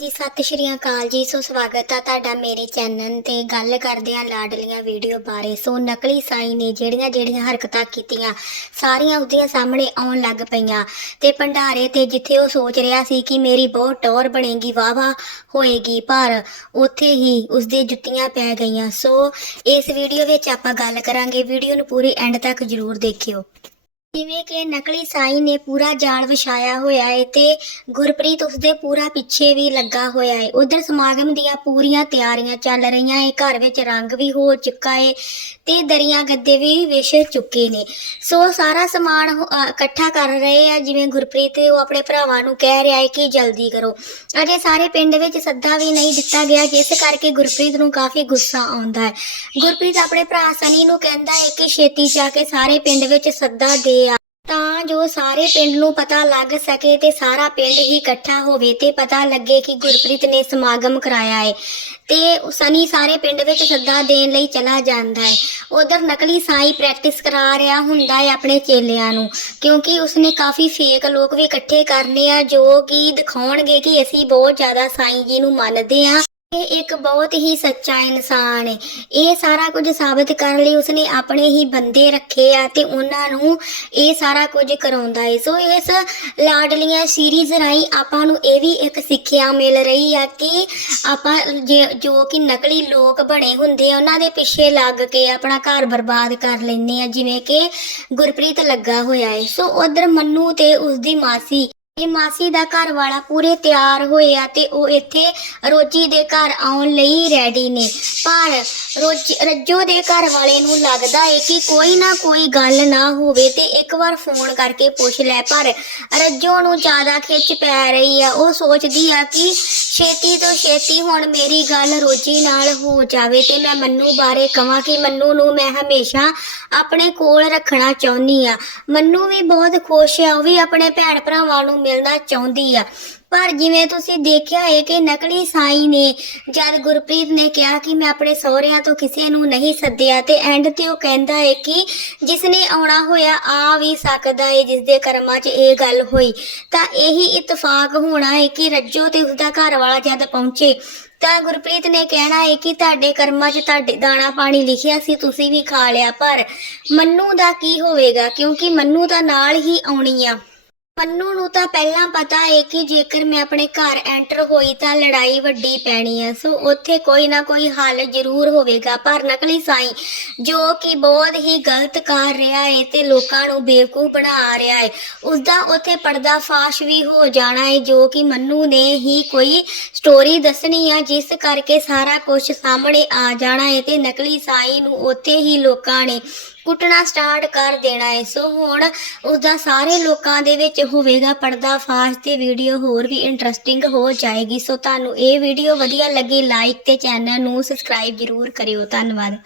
ਜੀ ਸਤਿ ਸ਼੍ਰੀ ਅਕਾਲ ਜੀ। ਸੋ ਸਵਾਗਤ ਆ ਤੁਹਾਡਾ ਮੇਰੇ ਚੈਨਲ ਤੇ। ਗੱਲ ਕਰਦੇ ਆ ਲਾਡਲੀਆਂ ਵੀਡੀਓ ਬਾਰੇ। ਸੋ ਨਕਲੀ ਸਾਈ ਨੇ ਜਿਹੜੀਆਂ ਜਿਹੜੀਆਂ ਹਰਕਤਾਂ ਕੀਤੀਆਂ, ਸਾਰੀਆਂ ਉਹਦੀਆਂ ਸਾਹਮਣੇ ਆਉਣ ਲੱਗ ਪਈਆਂ। ਤੇ ਭੰਡਾਰੇ ਤੇ ਜਿੱਥੇ ਉਹ ਸੋਚ ਰਿਹਾ ਸੀ ਕਿ ਮੇਰੀ ਬਹੁਤ ਟੌਰ ਬਣੇਗੀ ਵਾਵਾ ਹੋਏਗੀ, ਪਰ ਉੱਥੇ ਹੀ ਉਸਦੇ ਜੁੱਤੀਆਂ ਪੈ ਗਈਆਂ। ਸੋ ਇਸ ਵੀਡੀਓ ਵਿੱਚ ਆਪਾਂ ਗੱਲ ਕਰਾਂਗੇ। ਵੀਡੀਓ ਨੂੰ ਪੂਰੀ ਐਂਡ ਤੱਕ ਜ਼ਰੂਰ ਦੇਖਿਓ। ਜਿਵੇਂ ਕਿ ਨਕਲੀ ਸਾਈ ਨੇ ਪੂਰਾ ਜਾਲ ਵਿਛਾਇਆ ਹੋਇਆ ਹੈ ਤੇ ਗੁਰਪ੍ਰੀਤ ਉਸਦੇ ਪੂਰਾ ਪਿੱਛੇ ਵੀ ਲੱਗਾ ਹੋਇਆ ਹੈ ਉਧਰ ਸਮਾਗਮ ਦੀਆਂ ਪੂਰੀਆਂ ਤਿਆਰੀਆਂ ਚੱਲ ਰਹੀਆਂ ਹੈ ਘਰ ਵਿੱਚ ਰੰਗ ਵੀ ਹੋ ਚੁੱਕਾ ਹੈ ਤੇ ਦਰੀਆਂ ਗੱਦੇ ਵੀ ਵਿਛ ਚੁੱਕੇ ਨੇ। ਸੋ ਸਾਰਾ ਸਮਾਨ ਉਹ, ਅ, ਇਕੱਠਾ ਕਰ ਰਹੇ ਆ ਜਿਵੇਂ ਗੁਰਪ੍ਰੀਤ ਉਹ ਆਪਣੇ ਭਰਾਵਾਂ ਨੂੰ ਕਹਿ ਰਿਹਾ ਹੈ ਕਿ ਜਲਦੀ ਕਰੋ। ਅਜੇ ਸਾਰੇ ਪਿੰਡ ਵਿੱਚ ਸੱਦਾ ਵੀ ਨਹੀਂ ਦਿੱਤਾ ਗਿਆ ਜਿਸ ਕਰਕੇ ਗੁਰਪ੍ਰੀਤ ਨੂੰ ਕਾਫੀ ਗੁੱਸਾ ਆਉਂਦਾ ਹੈ ਗੁਰਪ੍ਰੀਤ ਆਪਣੇ ਭਰਾ ਸਨੀ ਨੂੰ ਕਹਿੰਦਾ ਹੈ ਕਿ ਛੇਤੀ ਜਾ ਕੇ ਸਾਰੇ ਪਿੰਡ ਵਿੱਚ ਸੱਦਾ ਦੇ ਜੋ ਸਾਰੇ ਪਿੰਡ ਨੂੰ ਪਤਾ ਲੱਗ ਸਕੇ ਤੇ ਸਾਰਾ ਪਿੰਡ ਹੀ ਇਕੱਠਾ ਹੋਵੇ ਤੇ ਪਤਾ ਲੱਗੇ ਕਿ ਗੁਰਪ੍ਰੀਤ ਨੇ ਸਮਾਗਮ ਕਰਾਇਆ ਹੈ ਤੇ ਸਨੀ ਸਾਰੇ ਪਿੰਡ ਵਿੱਚ ਸੱਦਾ ਦੇਣ ਲਈ ਚਲਾ ਜਾਂਦਾ ਹੈ ਉਧਰ ਨਕਲੀ ਸਾਈ ਪ੍ਰੈਕਟਿਸ ਕਰਾ ਰਿਹਾ ਹੁੰਦਾ ਹੈ ਆਪਣੇ ਚੇਲਿਆਂ ਨੂੰ, ਕਿਉਂਕਿ ਉਸਨੇ ਕਾਫੀ ਫੇਕ ਲੋਕ ਵੀ ਇਕੱਠੇ ਕਰਨੇ ਆ, ਜੋ ਕਿ ਦਿਖਾਉਣਗੇ ਕਿ ਅਸੀਂ ਬਹੁਤ ਜ਼ਿਆਦਾ ਸਾਈ ਜੀ ਨੂੰ ਮੰਨਦੇ ਆ। ਇਹ ਇੱਕ ਬਹੁਤ ਹੀ ਸੱਚਾ ਇਨਸਾਨ ਹੈ। ਇਹ ਸਾਰਾ ਕੁਝ ਸਾਬਤ ਕਰਨ ਲਈ ਉਸਨੇ ਆਪਣੇ ਹੀ ਬੰਦੇ ਰੱਖੇ ਆ ਤੇ ਉਹਨਾਂ ਨੂੰ ਇਹ ਸਾਰਾ ਕੁਝ ਕਰਾਉਂਦਾ ਹੈ ਸੋ ਇਸ ਲਾਡਲੀਆਂ ਸੀਰੀਜ਼ ਰਾਹੀਂ ਆਪਾਂ ਨੂੰ ਇਹ ਵੀ ਇੱਕ ਸਿੱਖਿਆ ਮਿਲ ਰਹੀ ਆ ਕਿ ਆਪਾਂ ਜੇ- ਜੋ ਕਿ ਨਕਲੀ ਲੋਕ ਬਣੇ ਹੁੰਦੇ ਆ, ਉਹਨਾਂ ਦੇ ਪਿੱਛੇ ਲੱਗ ਕੇ ਆਪਣਾ ਘਰ ਬਰਬਾਦ ਕਰ ਲੈਂਦੇ ਆ, ਜਿਵੇਂ ਕਿ ਗੁਰਪ੍ਰੀਤ ਲੱਗਾ ਹੋਇਆ ਹੈ ਸੋ ਉਧਰ ਮੰਨੂ ਤੇ ਉਸਦੀ ਮਾਸੀ ਇਹ ਮਾਸੀ ਦਾ ਘਰ ਵਾਲਾ ਪੂਰੇ ਤਿਆਰ ਹੋਇਆ ਤੇ ਉਹ ਇੱਥੇ ਰੋਜੀ ਦੇ ਘਰ ਆਉਣ ਲਈ ਰੈਡੀ ਨੇ। ਪਰ ਰੋਜ, ਰੱਜੋ ਦੇ ਘਰ ਵਾਲੇ ਨੂੰ ਲੱਗਦਾ ਏ ਕਿ ਕੋਈ ਨਾ ਕੋਈ ਗੱਲ ਨਾ ਹੋਵੇ ਤੇ ਇੱਕ ਵਾਰ ਫੋਨ ਕਰਕੇ ਪੁੱਛ ਲੈ। ਪਰ ਰੱਜੋ ਨੂੰ ਜ਼ਿਆਦਾ ਖਿੱਚ ਪੈ ਰਹੀ ਆ। ਉਹ ਸੋਚਦੀ ਆ ਕਿ ਛੇਤੀ ਤੋਂ ਛੇਤੀ ਹੁਣ ਮੇਰੀ ਗੱਲ ਰੋਜੀ ਨਾਲ ਹੋ ਜਾਵੇ ਤੇ ਮੈਂ ਮੰਨੂ ਬਾਰੇ ਕਹਾਂ ਕਿ ਮੰਨੂ ਨੂੰ ਮੈਂ ਹਮੇਸ਼ਾ ਆਪਣੇ ਕੋਲ ਰੱਖਣਾ ਚਾਹੁੰਦੀ ਆ। ਮੰਨੂ ਵੀ ਬਹੁਤ ਖੁਸ਼ ਆ, ਉਹ ਵੀ ਆਪਣੇ ਭੈਣ ਭਰਾਵਾਂ ਨੂੰ ਮਿਲਣਾ ਚਾਹੁੰਦੀ ਆ। ਪਰ ਜਿਵੇਂ ਤੁਸੀਂ ਦੇਖਿਆ ਹੈ ਕਿ ਨਕਲੀ ਸਾਈ ਨੇ, ਜਦ ਗੁਰਪ੍ਰੀਤ ਨੇ ਕਿਹਾ ਕਿ ਮੈਂ ਆਪਣੇ ਸਹੁਰਿਆਂ ਤੋਂ ਕਿਸੇ ਨੂੰ ਨਹੀਂ ਸੱਦਿਆ ਤੇ ਐਂਡ ਤੇ ਉਹ ਕਹਿੰਦਾ ਹੈ ਕਿ ਜਿਸ ਨੇ ਆਉਣਾ ਹੋਇਆ ਆ ਵੀ ਸਕਦਾ ਹੈ ਜਿਸ ਦੇ ਕਰਮਾਂ 'ਚ ਇਹ ਗੱਲ ਹੋਈ। ਤਾਂ ਇਹੀ ਇਤਫਾਕ ਹੋਣਾ ਹੈ ਕਿ ਰੱਜੋ ਤੇ ਉਸਦਾ ਘਰ ਵਾਲਾ ਜਦ ਪਹੁੰਚੇ, ਤਾਂ ਗੁਰਪ੍ਰੀਤ ਨੇ ਕਹਿਣਾ ਹੈ ਕਿ ਤੁਹਾਡੇ ਕਰਮਾਂ 'ਚ ਤੁਹਾਡੇ ਦਾਣਾ ਪਾਣੀ ਲਿਖਿਆ ਸੀ, ਤੁਸੀਂ ਵੀ ਖਾ ਲਿਆ, ਪਰ ਮੰਨੂ ਦਾ ਕੀ ਹੋਵੇਗਾ? ਕਿਉਂਕਿ ਮੰਨੂ ਤਾਂ ਨਾਲ ਹੀ ਆਉਣੀ ਆ। ਮੰਨੂ ਨੂੰ ਤਾਂ ਪਹਿਲਾਂ ਪਤਾ ਹੈ ਕਿ ਜੇਕਰ ਮੈਂ ਆਪਣੇ ਘਰ ਐਂਟਰ ਹੋਈ ਤਾਂ ਲੜਾਈ ਵੱਡੀ ਪੈਣੀ ਹੈ ਸੋ ਉੱਥੇ ਕੋਈ ਨਾ ਕੋਈ ਹੱਲ ਜ਼ਰੂਰ ਹੋਵੇਗਾ, ਪਰ ਨਕਲੀ ਸਾਈ, ਜੋ ਕਿ ਬਹੁਤ ਹੀ ਗਲਤ ਕਰ ਰਿਹਾ ਹੈ ਤੇ ਲੋਕਾਂ ਨੂੰ ਬੇਵਕੂਫ ਬਣਾ ਰਿਹਾ ਹੈ ਉਸਦਾ ਉੱਥੇ ਪਰਦਾ ਫਾਸ਼ ਵੀ ਹੋ ਜਾਣਾ ਏ, ਜੋ ਕਿ ਮੰਨੂ ਨੇ ਹੀ ਕੋਈ ਸਟੋਰੀ ਦੱਸਣੀ ਆ, ਜਿਸ ਕਰਕੇ ਸਾਰਾ ਕੁਝ ਸਾਹਮਣੇ ਆ ਜਾਣਾ ਹੈ ਤੇ ਨਕਲੀ ਸਾਈ ਨੂੰ ਉੱਥੇ ਹੀ ਲੋਕਾਂ ਨੇ ਕੁੱਟਣਾ ਸਟਾਰਟ ਕਰ ਦੇਣਾ ਹੈ ਸੋ ਹੁਣ ਉਸਦਾ ਸਾਰੇ ਲੋਕਾਂ ਦੇ ਵਿੱਚ ਹੋਵੇਗਾ ਪਰਦਾ ਫਾਸ਼ ਤੇ ਵੀਡੀਓ ਹੋਰ ਵੀ ਇੰਟਰਸਟਿੰਗ ਹੋ ਜਾਏਗੀ। ਸੋ ਤੁਹਾਨੂੰ ਇਹ ਵੀਡੀਓ ਵਧੀਆ ਲੱਗੀ ਲਾਈਕ ਤੇ ਚੈਨਲ ਨੂੰ ਸਬਸਕ੍ਰਾਈਬ ਜ਼ਰੂਰ ਕਰਿਓ। ਧੰਨਵਾਦ।